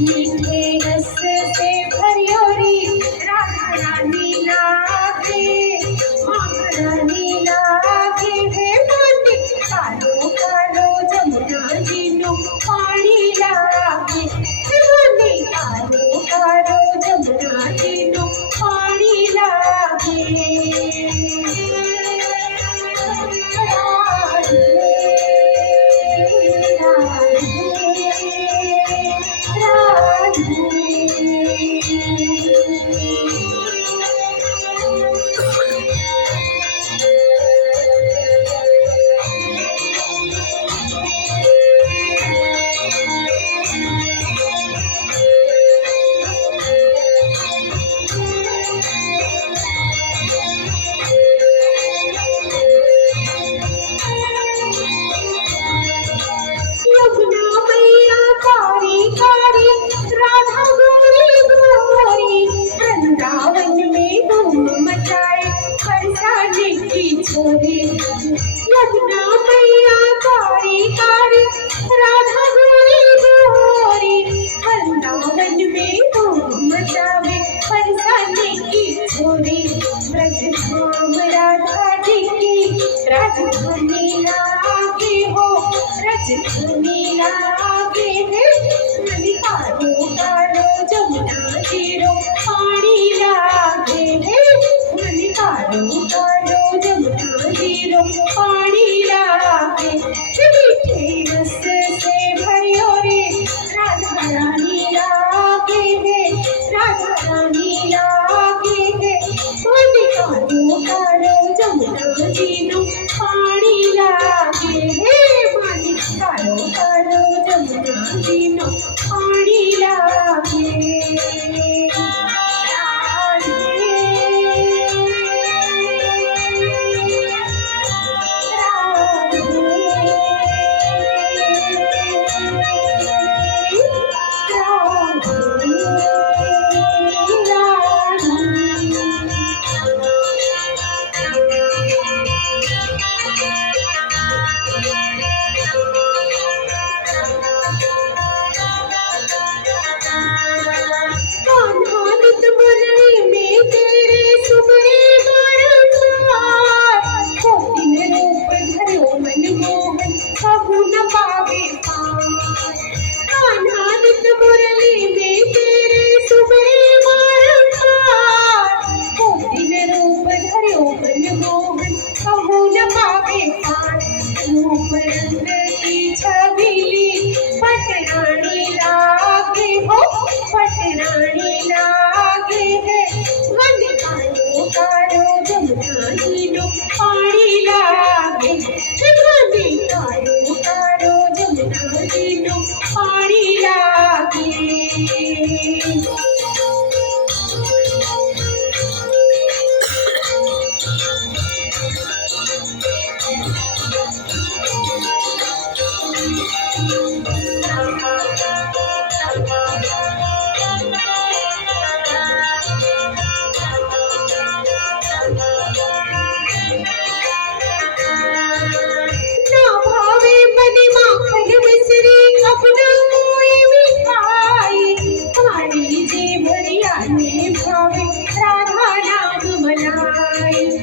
मीठे रस से भरियोरी राधा रानी लागे, महारानी लागे है पानी कालो कालो जमुना जी नो पानी लागे, पानी कालो कालो जमुना जी नो पानी लागे। यमुना मैया कारी कारी राधा गोरी गोरी, वृंदावन में धूम मचावे बरसाने की छोरी। ब्रज धाम राधा जी की राजधानी लागे हो, राजधानी लागे है नदी कालो कालो जमुना जीरो पानी लागे है, नदी कालो कालो जमुना जीरो पानी लागे। मीठे रस से भरियोरी राधा रानी लागे है, राधा रानी लागे है नदी कालो कालो जमुना जीरो पानी लागे है, पानी कालो कालो जमुना जीरो पानी लागे। पटरानी लागे हो, पटरानी लागे है नदी कालो कालो जमुना जीरो पानी लागे, नदी कालो कालो जमुना जीरो पानी लागे। राधा नाम मनाई,